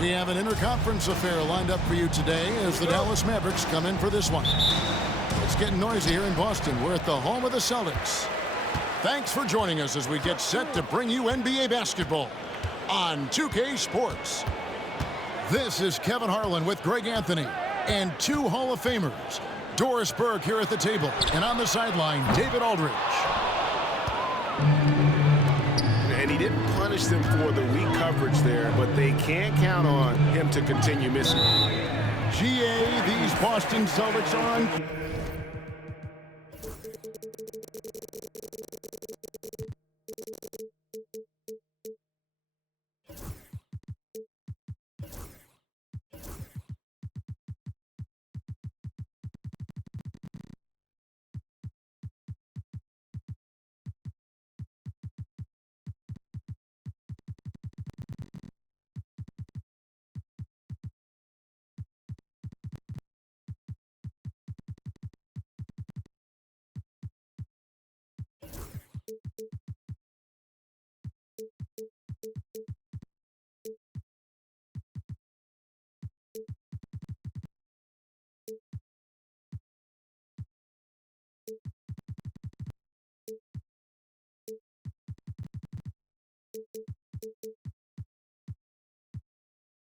We have an interconference affair lined up for you today as the Dallas Mavericks come in for this one. It's getting noisy here in Boston. We're at the home of the Celtics. Thanks for joining us as we get set to bring you NBA basketball on 2K Sports. This is Kevin Harlan with Greg Anthony and two Hall of Famers. Doris Burke here at the table, and on the sideline, David Aldridge. And he didn't punish them for the weak coverage there, but they can't count on him to continue missing. GA, these Boston Celtics on.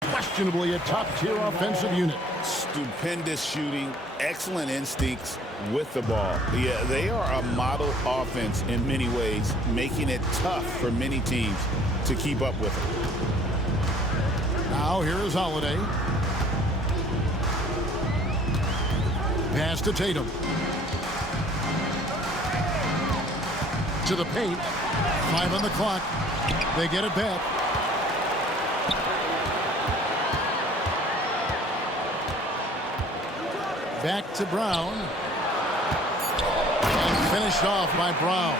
Questionably a top-tier offensive unit. Stupendous shooting, excellent instincts with the ball. Yeah, they are a model offense in many ways, making it tough for many teams to keep up with them. Now here's Holiday. Pass to Tatum. To the paint. 5 on the clock. They get it back. Back to Brown. And finished off by Brown.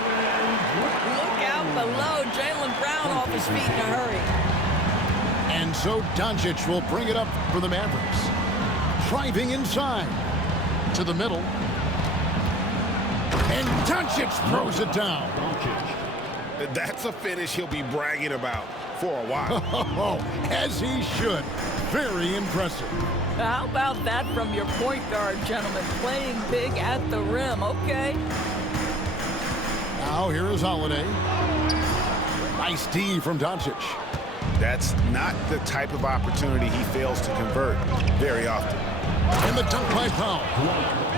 Look out below. Jaylen Brown off his feet in a hurry. And so Doncic will bring it up for the Mavericks. Driving inside. To the middle. And Doncic throws it down. That's a finish he'll be bragging about for a while. As he should. Very impressive. How about that from your point guard, gentlemen? Playing big at the rim, okay? Now here is Holiday. Nice D from Doncic. That's not the type of opportunity he fails to convert very often. And the dunk by Powell.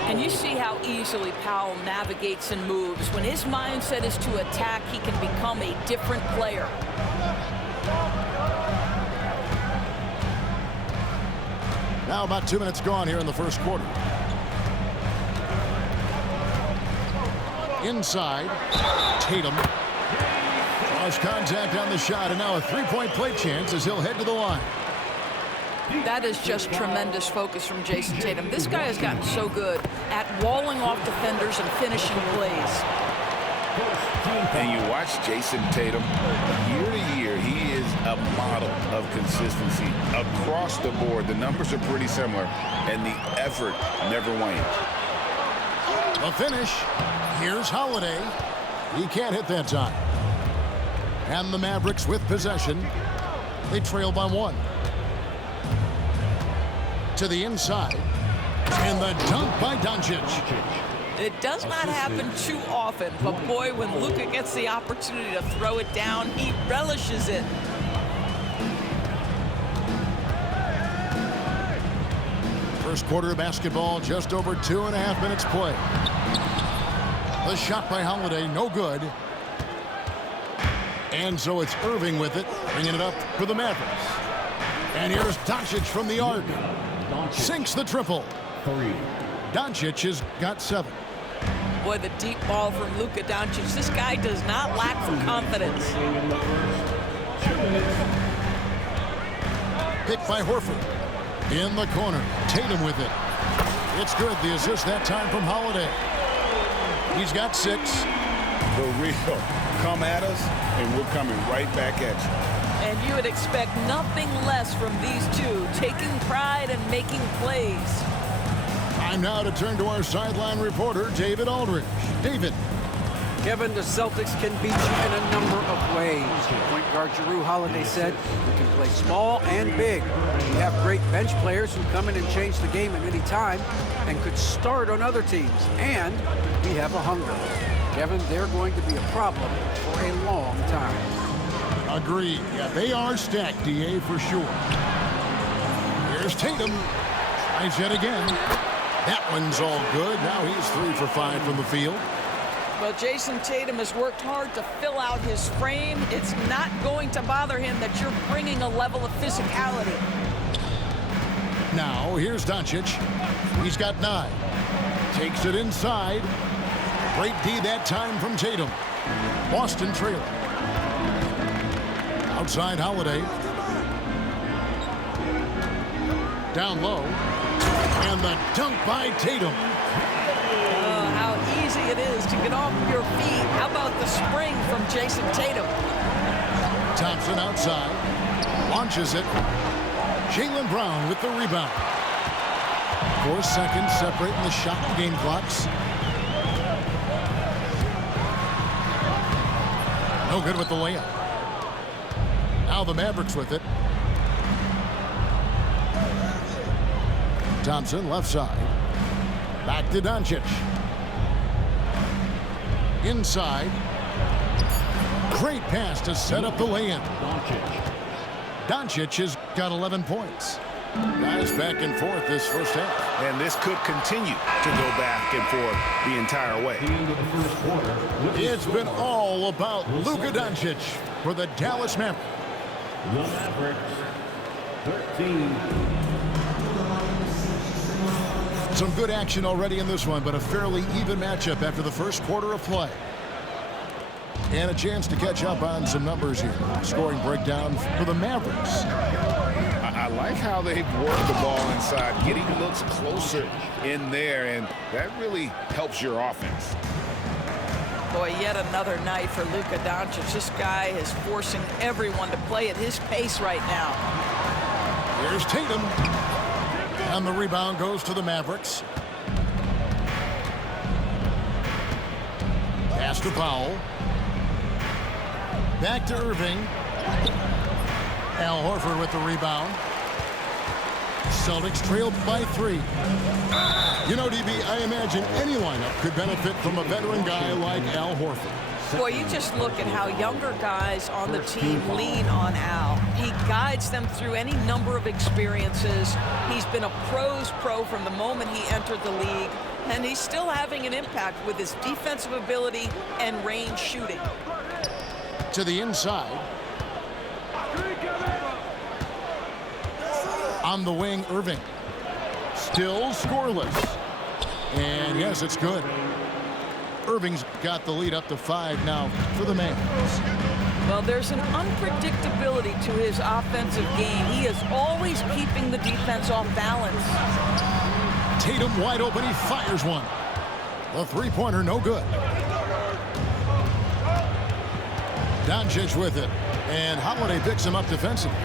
And you see how easily Powell navigates and moves. When his mindset is to attack, he can become a different player. Now about 2 minutes gone here in the first quarter. Inside, Tatum. Draws contact on the shot, and now a three-point play chance as he'll head to the line. That is just tremendous focus from Jason Tatum. This guy has gotten so good at walling off defenders and finishing plays. And you watch Jason Tatum, year to year, he is a model of consistency across the board. The numbers are pretty similar, and the effort never wanes. The finish. Here's Holiday. He can't hit that time. And the Mavericks with possession. They trail by 1. To the inside. And the dunk by Doncic. It does not happen too often, but boy, when Luka gets the opportunity to throw it down, he relishes it. First quarter of basketball, just over 2.5 minutes play. The shot by Holiday, no good. And so it's Irving with it, bringing it up for the Mavericks. And here's Doncic from the arc. Sinks the triple. Doncic has got 7. Boy, the deep ball from Luka Doncic. This guy does not lack for confidence. Picked by Horford. In the corner. Tatum with it. It's good. The assist that time from Holiday. He's got 6. The real come at us, and we're coming right back at you. And you would expect nothing less from these two, taking pride and making plays. Time now to turn to our sideline reporter, David Aldridge. David. Kevin, the Celtics can beat you in a number of ways. Point guard Jrue Holiday said, "We can play small and big. We have great bench players who come in and change the game at any time and could start on other teams. And we have a hunger." Kevin, they're going to be a problem for a long time. Agreed. Yeah, they are stacked, DA, for sure. Here's Tatum. Tries yet again. That one's all good. Now he's 3 for 5 from the field. Well, Jason Tatum has worked hard to fill out his frame. It's not going to bother him that you're bringing a level of physicality. Now, here's Doncic. He's got 9. Takes it inside. Great D that time from Tatum. Boston trailing. Outside Holiday. Down low. And the dunk by Tatum. How easy it is to get off your feet. How about the spring from Jason Tatum? Thompson outside. Launches it. Jaylen Brown with the rebound. 4 seconds separating the shot and game clocks. No good with the layup. Now the Mavericks with it. Thompson left side. Back to Doncic. Inside. Great pass to set up the lay-in. Doncic has got 11 points. Nice back and forth this first half. And this could continue to go back and forth the entire way. It's been all about Luka Doncic for the Dallas Mavericks. The Mavericks, 13. Some good action already in this one, but a fairly even matchup after the first quarter of play. And a chance to catch up on some numbers here. Scoring breakdown for the Mavericks. I like how they've worked the ball inside, getting looks closer in there, and that really helps your offense. Boy, yet another night for Luka Doncic. This guy is forcing everyone to play at his pace right now. Here's Tatum. And the rebound goes to the Mavericks. Pass to Powell. Back to Irving. Al Horford with the rebound. Celtics trailed by 3. You know, DB, I imagine any lineup could benefit from a veteran guy like Al Horford. Boy, you just look at how younger guys on the team lean on Al. He guides them through any number of experiences. He's been a pro's pro from the moment he entered the league, and he's still having an impact with his defensive ability and range shooting. To the inside. On the wing, Irving. Still scoreless. And yes, it's good. Irving's got the lead up to 5 now for the Mavs. Well, there's an unpredictability to his offensive game. He is always keeping the defense off balance. Tatum wide open. He fires one. The three-pointer no good. Doncic with it. And Holiday picks him up defensively.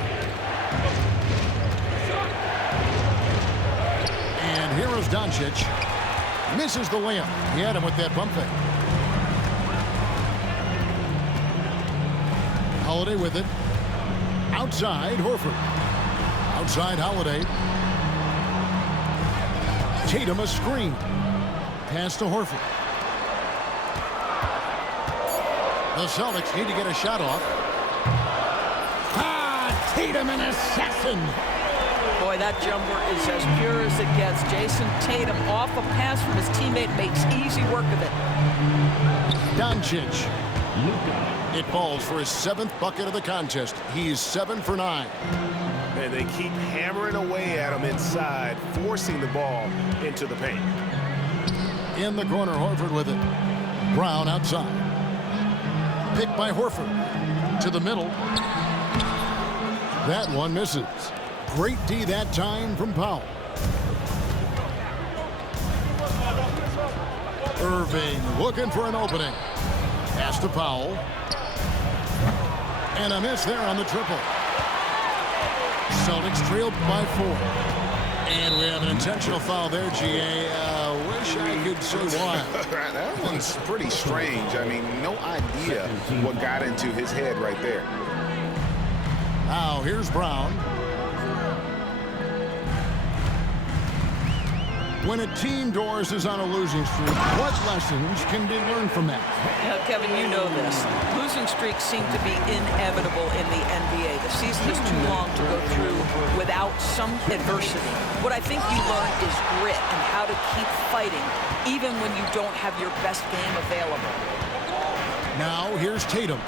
And here is Doncic. Misses the layup. He had him with that bump fake. Holiday with it. Outside, Horford. Outside, Holiday. Tatum a screen. Pass to Horford. The Celtics need to get a shot off. Tatum an assassin. Boy, that jumper is as pure as it gets. Jason Tatum off a pass from his teammate makes easy work of it. Doncic. It falls for his 7th bucket of the contest. He's 7 for 9. And they keep hammering away at him inside, forcing the ball into the paint. In the corner, Horford with it. Brown outside. Picked by Horford. To the middle. That one misses. Great D that time from Powell. Irving looking for an opening. Pass to Powell. And a miss there on the triple. Celtics trailed by 4. And we have an intentional foul there, GA. Wish I could you'd say why. That one's pretty strange. I mean, no idea what got into his head right there. Now, here's Brown. When a team, Doris, is on a losing streak, what lessons can be learned from that? Kevin, you know this. Losing streaks seem to be inevitable in the NBA. The season is too long to go through without some adversity. What I think you learn is grit and how to keep fighting, even when you don't have your best game available. Now, here's Tatum.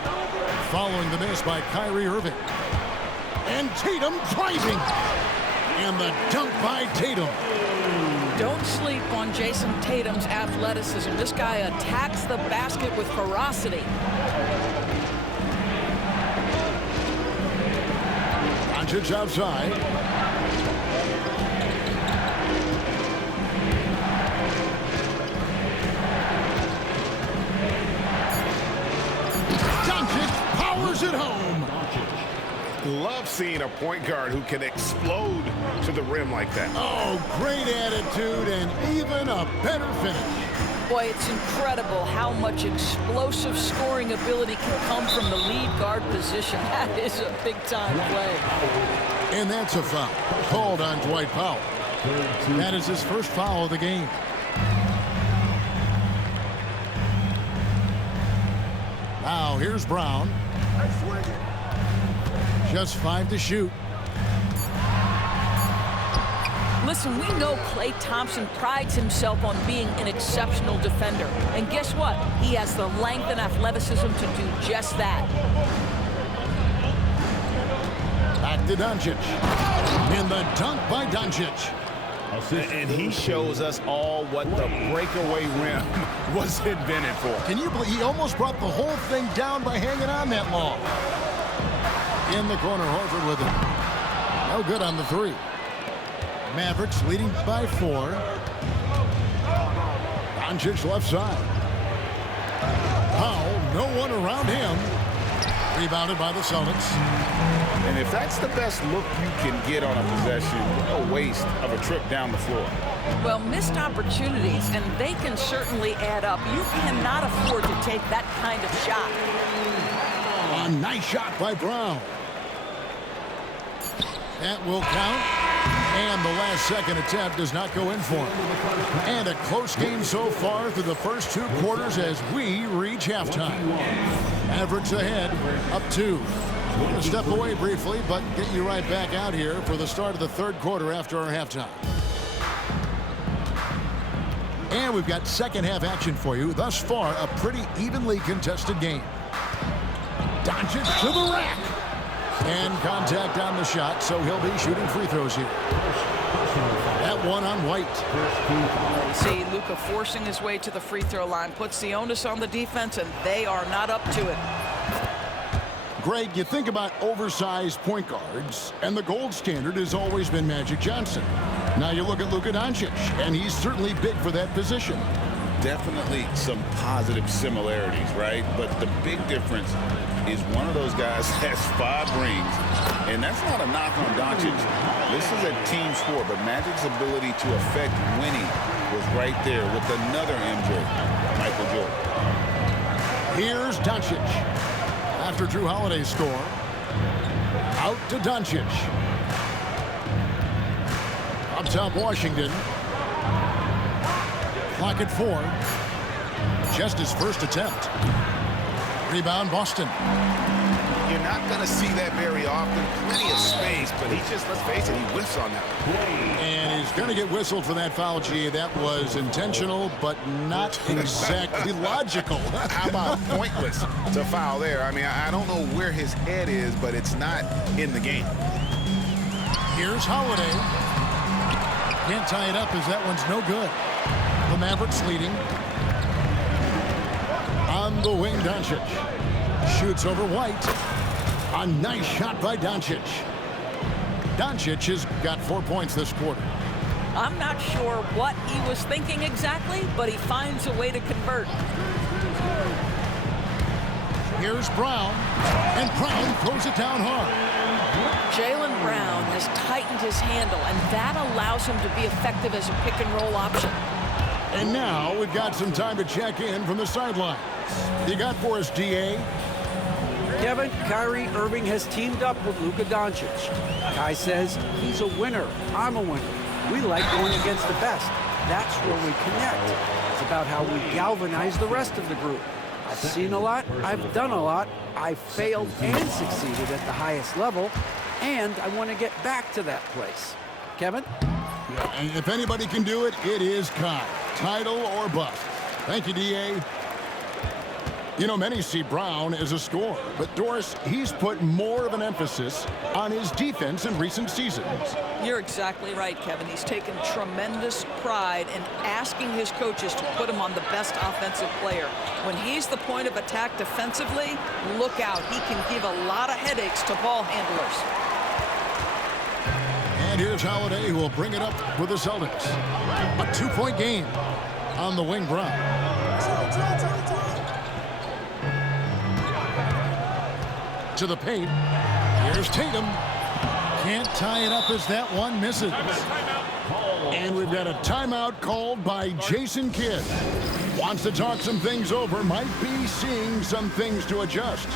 Following the miss by Kyrie Irving. And Tatum driving. And the dunk by Tatum. Don't sleep on Jason Tatum's athleticism. This guy attacks the basket with ferocity. Doncic outside. Doncic powers it home. Love seeing a point guard who can explode to the rim like that. Oh, great attitude and even a better finish. Boy, it's incredible how much explosive scoring ability can come from the lead guard position. That is a big-time play. And that's a foul called on Dwight Powell. That is his first foul of the game. Now, here's Brown. Just 5 to shoot. Listen, we know Klay Thompson prides himself on being an exceptional defender. And guess what? He has the length and athleticism to do just that. Back to Doncic. And the dunk by Doncic. And he shows us all what the breakaway rim was invented for. Can you believe he almost brought the whole thing down by hanging on that long? In the corner, Horford with it. No good on the 3. Mavericks leading by 4. Doncic left side. Powell, no one around him. Rebounded by the Celtics. And if that's the best look you can get on a possession, what a waste of a trip down the floor. Well, missed opportunities, and they can certainly add up. You cannot afford to take that kind of shot. A nice shot by Brown. That will count. And the last second attempt does not go in for him. And a close game so far through the first 2 quarters as we reach halftime. Mavericks ahead, up 2. We're going to step away briefly, but get you right back out here for the start of the 3rd quarter after our halftime. And we've got second half action for you. Thus far, a pretty evenly contested game. Doncic to the rack. And contact on the shot, so he'll be shooting free throws here. That one on White. You see Luka forcing his way to the free throw line, puts the onus on the defense, and they are not up to it. Greg, you think about oversized point guards, and the gold standard has always been Magic Johnson. Now you look at Luka Doncic, and he's certainly big for that position. Definitely some positive similarities, right? But the big difference is one of those guys has 5 rings, and that's not a knock on Doncic. This is a team sport, but Magic's ability to affect winning was right there with another MJ, Michael Jordan. Here's Doncic. After Drew Holiday's score, out to Doncic. Up top, Washington. Clock at 4. Just his first attempt. Rebound, Boston. You're not going to see that very often. Plenty of space, but he just, let's face it, he whiffs on that. And he's going to get whistled for that foul, G. That was intentional, but not exactly logical. How about pointless to foul there? I mean, I don't know where his head is, but it's not in the game. Here's Holiday. Can't tie it up as that one's no good. The Mavericks leading. On the wing, Doncic. Shoots over White. A nice shot by Doncic. Doncic has got 4 points this quarter. I'm not sure what he was thinking exactly, but he finds a way to convert. Here's Brown. And Brown throws it down hard. Jaylen Brown has tightened his handle, and that allows him to be effective as a pick-and-roll option. And now we've got some time to check in from the sidelines. You got for us, DA? Kevin, Kyrie Irving has teamed up with Luka Doncic. Kai says he's a winner. I'm a winner. We like going against the best. That's where we connect. It's about how we galvanize the rest of the group. I've seen a lot. I've done a lot. I've failed and succeeded at the highest level. And I want to get back to that place. Kevin? And if anybody can do it, it is Kai. Title or bust. Thank you, DA. You know, many see Brown as a scorer, but Doris, he's put more of an emphasis on his defense in recent seasons. You're exactly right, Kevin. He's taken tremendous pride in asking his coaches to put him on the best offensive player. When he's the point of attack defensively, look out. He can give a lot of headaches to ball handlers. And here's Holiday, who will bring it up with the Celtics. A 2-point game on the wing. Brown. To the paint. Here's Tatum. Can't tie it up as that one misses. And we've got a timeout called by Jason Kidd. Wants to talk some things over. Might be seeing some things to adjust.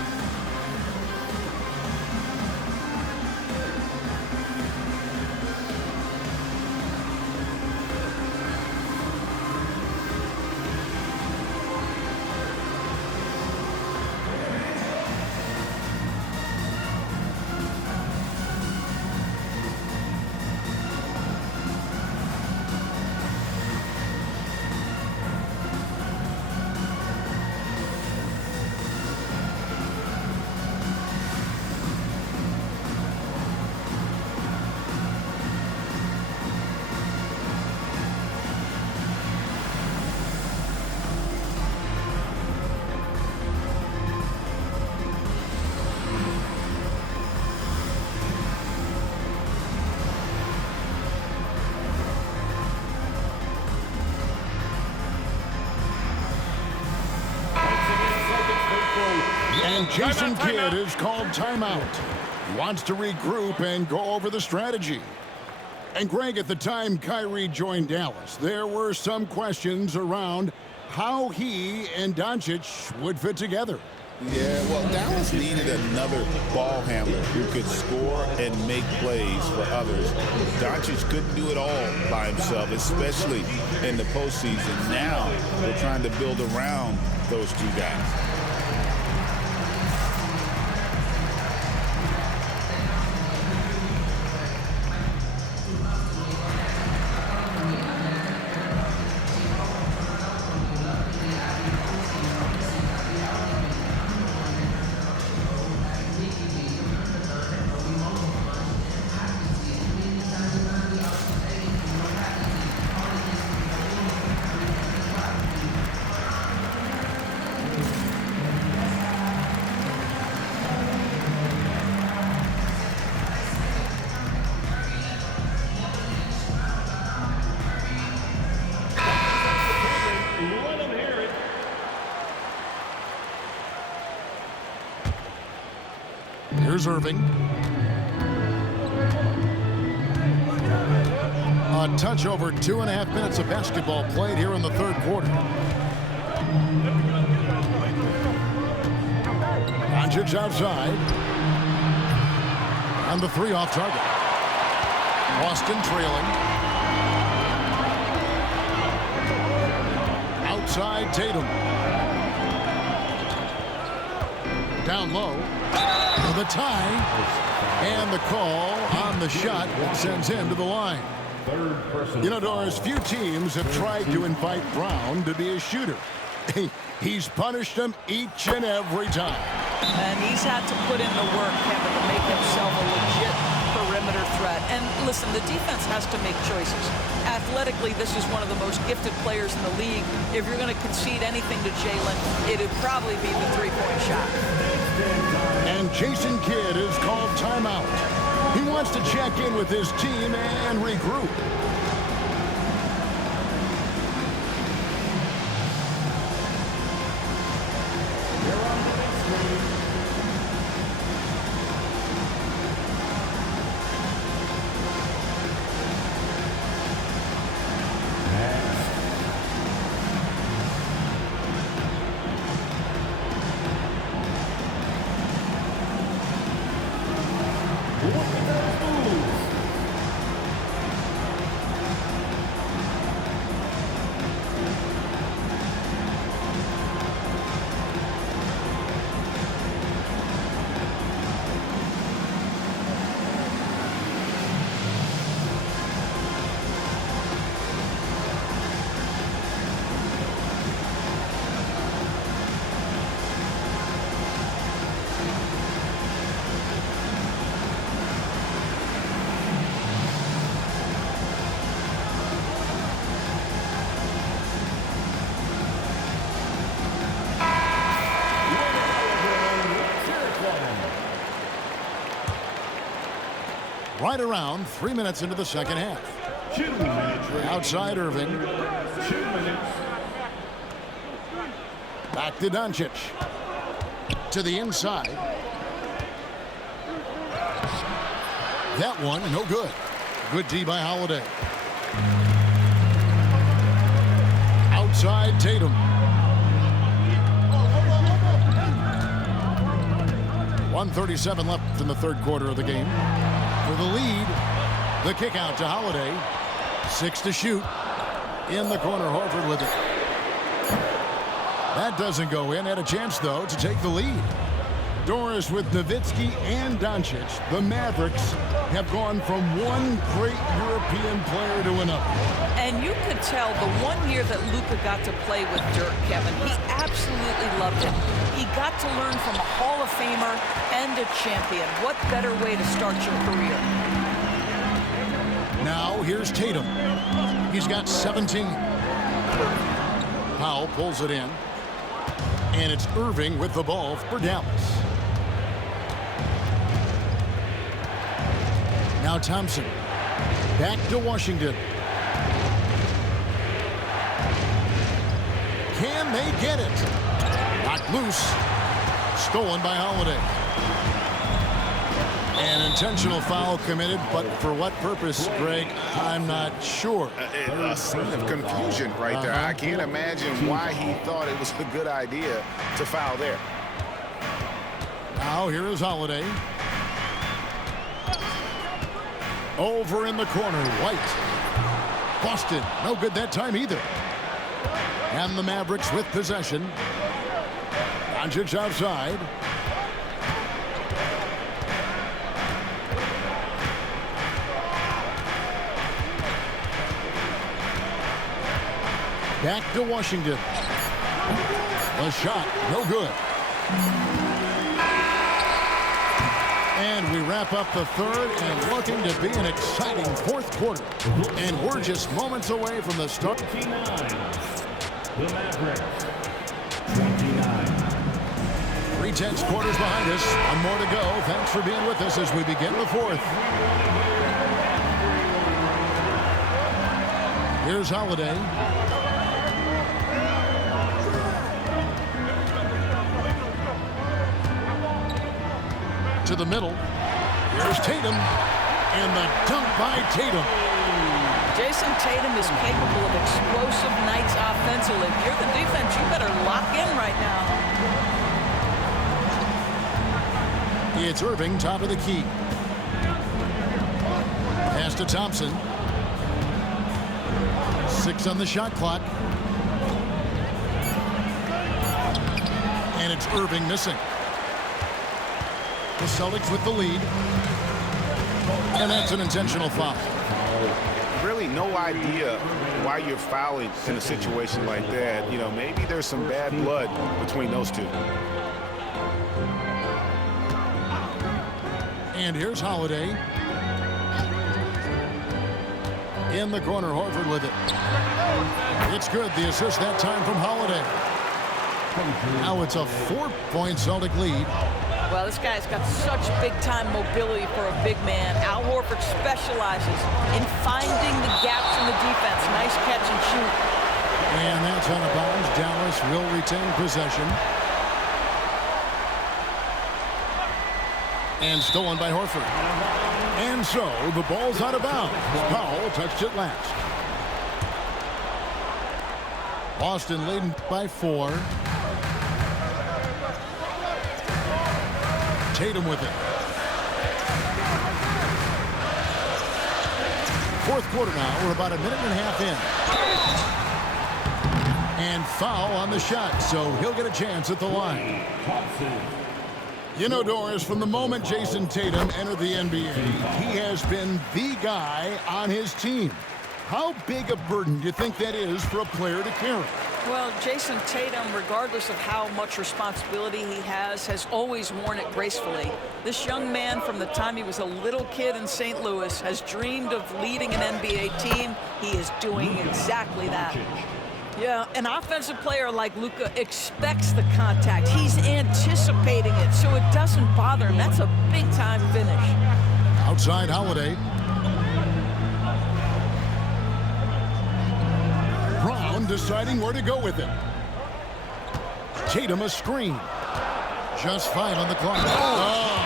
And Jason Kidd is called timeout. He wants to regroup and go over the strategy. And Greg, at the time Kyrie joined Dallas, there were some questions around how he and Doncic would fit together. Yeah, well, Dallas needed another ball handler who could score and make plays for others. Doncic couldn't do it all by himself, especially in the postseason. Now they're trying to build around those two guys. Here's Irving. A touch over 2.5 minutes of basketball played here in the third quarter. Doncic outside. And the three off target. Boston trailing. Outside Tatum. Down low. The tie and the call on the shot that sends him to the line. You know, Doris, few teams have tried to invite Brown to be a shooter. He's punished them each and every time. And he's had to put in the work, Kevin, to make himself a legit perimeter threat. And listen, the defense has to make choices. Athletically, this is one of the most gifted players in the league. If you're going to concede anything to Jalen, it'd probably be the three-point shot. And Jason Kidd is called timeout. He wants to check in with his team and regroup. Right around 3 minutes into the second half. 2 minutes. Outside Irving. 2 minutes. Back to Doncic. To the inside. That one, no good. Good D by Holiday. Outside Tatum. 1:37 left in the third quarter of the game. For the lead, the kick out to Holiday. 6 to shoot. In the corner, Horford with it. That doesn't go in. Had a chance, though, to take the lead. Doris with Nowitzki and Doncic. The Mavericks have gone from one great European player to another. And you could tell the 1 year that Luka got to play with Dirk, Kevin, he absolutely loved it. He got to learn from a Hall of Famer and a champion. What better way to start your career? Now here's Tatum. He's got 17. Powell pulls it in. And it's Irving with the ball for Dallas. Now Thompson. Back to Washington. Can they get it? Knocked loose. Stolen by Holiday. An intentional foul committed, but for what purpose, Greg, I'm not sure. A scene of confusion right there. I can't imagine why he thought it was a good idea to foul there. Now here is Holiday. Over in the corner, White. Boston, no good that time either. And the Mavericks with possession. Doncic outside. Back to Washington. A shot, no good. And we wrap up the third and looking to be an exciting fourth quarter. And we're just moments away from the start. 29. The Mavericks. 29. 3/10 quarters behind us. One more to go. Thanks for being with us as we begin the fourth. Here's Holiday. To the middle. Here's Tatum. And the dunk by Tatum. Jason Tatum is capable of explosive nights offensively. If you're the defense, you better lock in right now. It's Irving, top of the key. Pass to Thompson. 6 on the shot clock. And it's Irving missing. The Celtics with the lead. And that's an intentional foul. Really no idea why you're fouling in a situation like that. You know, maybe there's some bad blood between those two. And here's Holiday. In the corner, Horford with it. It's good. The assist that time from Holiday. Now it's a 4-point Celtic lead. Well, this guy's got such big-time mobility for a big man. Al Horford specializes in finding the gaps in the defense. Nice catch and shoot. And that's out of bounds. Dallas will retain possession. And stolen by Horford. And so the ball's out of bounds. Powell touched it last. Boston leading by 4. Tatum with it. Fourth quarter now. We're about a minute and a half in. And foul on the shot, so he'll get a chance at the line. You know, Doris, from the moment Jason Tatum entered the NBA, he has been the guy on his team. How big a burden do you think that is for a player to carry? Well, Jason Tatum, regardless of how much responsibility he has always worn it gracefully. This young man, from the time he was a little kid in St. Louis, has dreamed of leading an NBA team. He is doing exactly that. Yeah, an offensive player like Luka expects the contact. He's anticipating it, so it doesn't bother him. That's a big-time finish. Outside Holiday. Brown deciding where to go with it. Tatum a screen. Just 5 on the clock. Oh.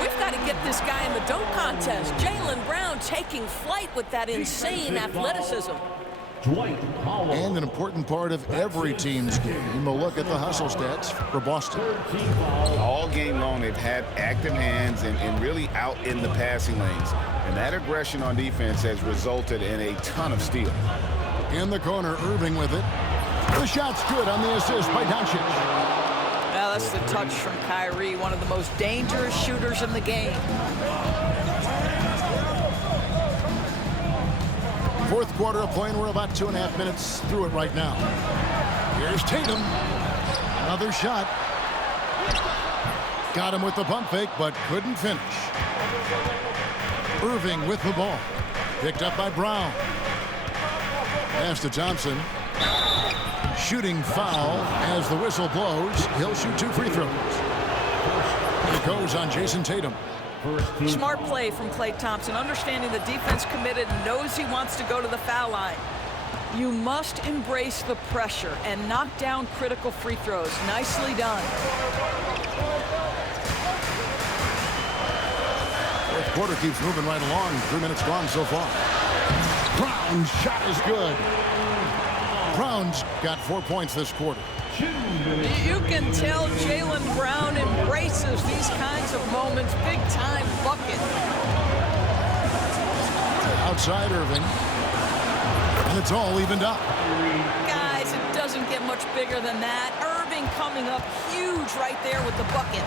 We've got to get this guy in the dunk contest. Jaylen Brown taking flight with that insane athleticism. And an important part of every team's game. We'll look at the hustle stats for Boston. All game long, they've had active hands and really out in the passing lanes. And that aggression on defense has resulted in a ton of steals. In the corner, Irving with it. The shot's good on the assist by Doncic. Now that's the touch from Kyrie, one of the most dangerous shooters in the game. Fourth quarter of play, and we're about 2.5 minutes through it right now. Here's Tatum. Another shot. Got him with the pump fake, but couldn't finish. Irving with the ball. Picked up by Brown. Pass to Thompson. Shooting foul as the whistle blows. He'll shoot 2 free throws. It goes on Jason Tatum. Smart play from Klay Thompson, understanding the defense committed, knows he wants to go to the foul line. You must embrace the pressure and knock down critical free throws. Nicely done. Fourth quarter keeps moving right along. 3 minutes gone so far. Brown's shot is good. Brown's got 4 points this quarter. You can tell Jaylen Brown embraces these kinds of moments. Big-time bucket. Outside Irving. And it's all evened up. Guys, it doesn't get much bigger than that. Irving coming up huge right there with the bucket.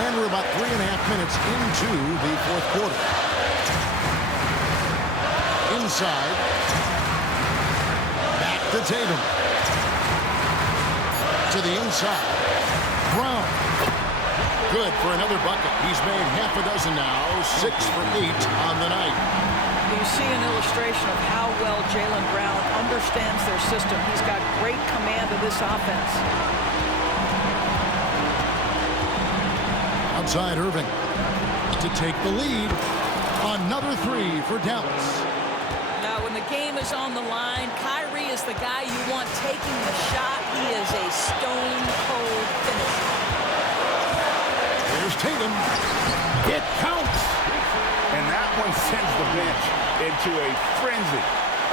And we're about 3.5 minutes into the fourth quarter. Inside. Back to Tatum. To the inside. Brown. Good for another bucket. He's made half a dozen now. 6 for 8 on the night. You see an illustration of how well Jaylen Brown understands their system. He's got great command of this offense. Outside Irving to take the lead. Another 3 for Dallas. Now, when the game is on the line, Kyrie is the guy you want taking the shot. He is a stone-cold finisher. Here's Tatum. It counts. And that one sends the bench into a frenzy.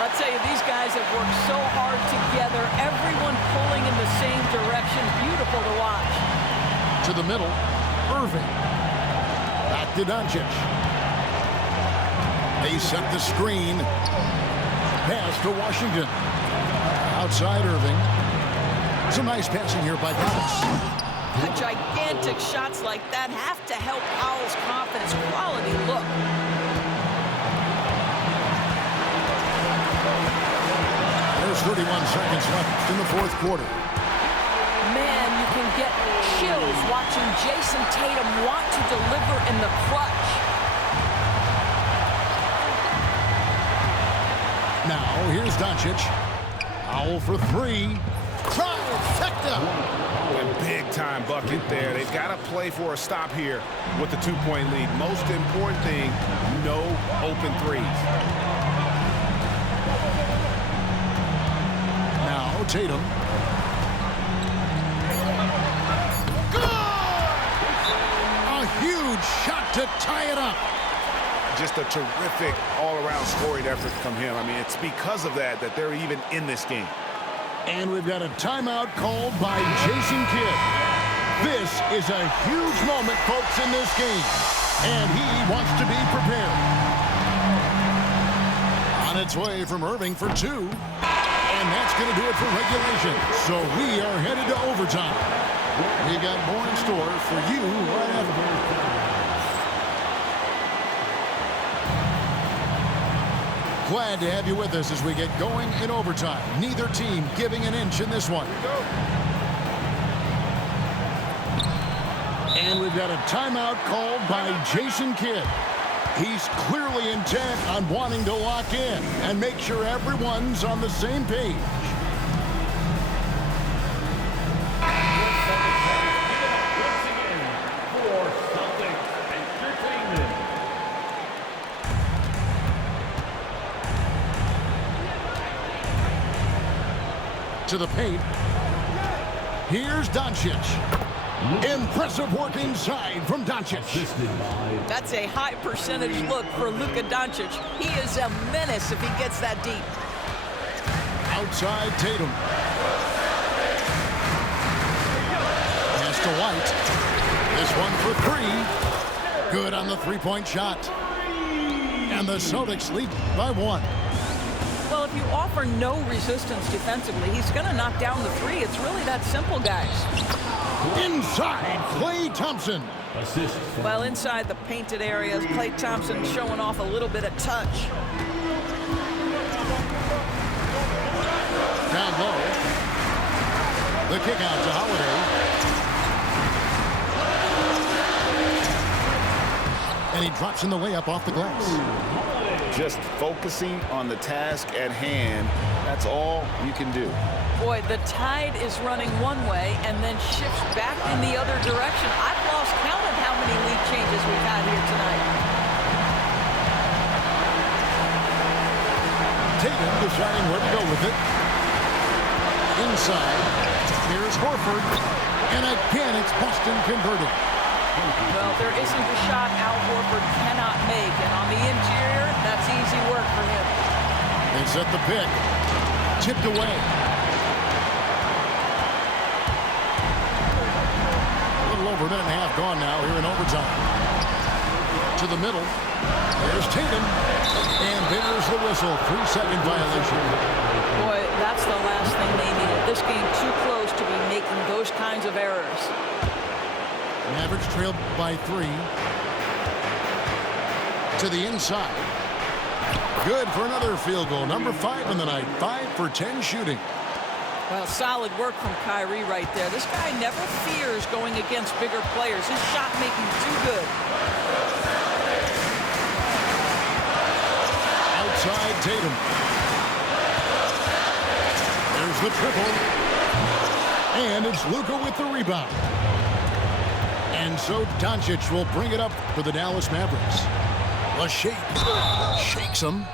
I'll tell you, these guys have worked so hard together. Everyone pulling in the same direction. Beautiful to watch. To the middle. Irving. Back to Doncic. They set the screen. Pass to Washington. Outside Irving. Some nice passing here by Dallas. Gigantic shots like that have to help Powell's confidence. Quality look. There's 31 seconds left in the fourth quarter. Man, you can get chills watching Jason Tatum want to deliver in the clutch. Now, here's Doncic. Powell for 3. Trifecta. A big-time bucket there. They've got to play for a stop here with the 2-point lead. Most important thing, no open threes. Now, Tatum. A huge shot to tie it up. Just a terrific all-around scoring effort from him. I mean, it's because of that they're even in this game. And we've got a timeout called by Jason Kidd. This is a huge moment, folks, in this game. And he wants to be prepared. On its way from Irving for 2. And that's going to do it for regulation. So we are headed to overtime. We got more in store for you right after. Glad to have you with us as we get going in overtime. Neither team giving an inch in this one. And we've got a timeout called by Jason Kidd. He's clearly intent on wanting to lock in and make sure everyone's on the same page. To the paint. Here's Doncic. Impressive work inside from Doncic. That's a high percentage look for Luka Doncic. He is a menace if he gets that deep. Outside Tatum. Pass to White. This one for 3. Good on the three-point shot. And the Celtics lead by 1. Well, if you offer no resistance defensively, he's going to knock down the 3. It's really that simple, guys. Inside, Klay Thompson. Well, inside the painted areas, Klay Thompson showing off a little bit of touch. Down low. The kick out to Holiday. And he drops in the layup off the glass. Just focusing on the task at hand, that's all you can do. Boy, the tide is running one way and then shifts back in the other direction. I've lost count of how many lead changes we've had here tonight. Tatum deciding where to go with it. Inside, here's Horford. And again, it's Boston converting. Well, there isn't a shot Al Horford cannot make. And on the interior, that's easy work for him. They set the pick. Tipped away. A little over a minute and a half gone now here in overtime. To the middle. There's Tatum. And there's the whistle. 3-second violation. Boy, that's the last thing they needed. This game too close to be making those kinds of errors. Mavericks trailed by 3. To the inside. Good for another field goal. Number 5 in the night. 5 for 10 shooting. Well, solid work from Kyrie right there. This guy never fears going against bigger players. His shot making too good. Outside Tatum. There's the triple. And it's Luka with the rebound. And so Doncic will bring it up for the Dallas Mavericks. A shake. Shakes him.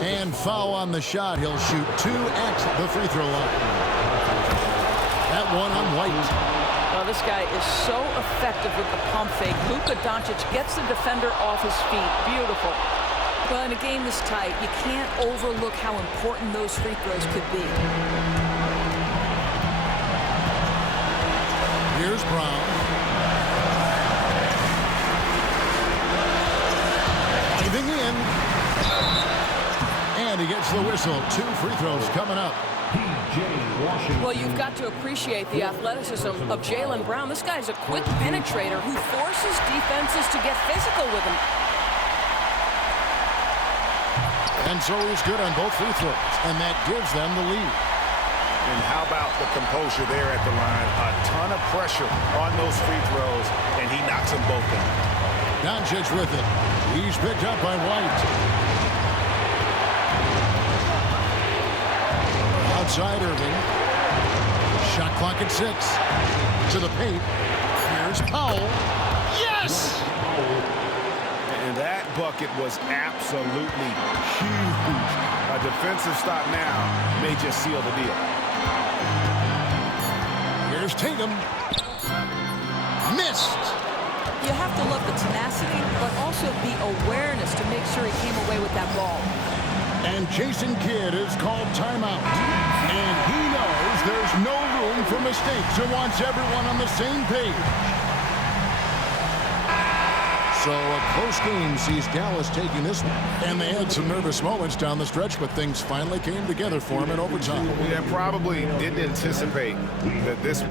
And foul on the shot. He'll shoot 2 at the free throw line. That one on White. Well, this guy is so effective with the pump fake. Luka Doncic gets the defender off his feet. Beautiful. Well, in a game this tight, you can't overlook how important those free throws could be. Here's Brown. Diving in. And he gets the whistle. 2 free throws coming up. Well, you've got to appreciate the athleticism of Jaylen Brown. This guy's a quick penetrator who forces defenses to get physical with him. And so he's good on both free throws. And that gives them the lead. And how about the composure there at the line? A ton of pressure on those free throws, and he knocks them both in. Doncic with it. He's picked up by White. Outside Irving. Shot clock at 6. To the paint. Here's Powell. Yes! And that bucket was absolutely huge. A defensive stop now may just seal the deal. Here's Tatum. Missed. You have to love the tenacity, but also the awareness to make sure he came away with that ball. And Jason Kidd is called timeout. And he knows there's no room for mistakes and wants everyone on the same page. So a close game sees Dallas taking this one. And they had some nervous moments down the stretch, but things finally came together for him in overtime. Yeah, probably didn't anticipate that this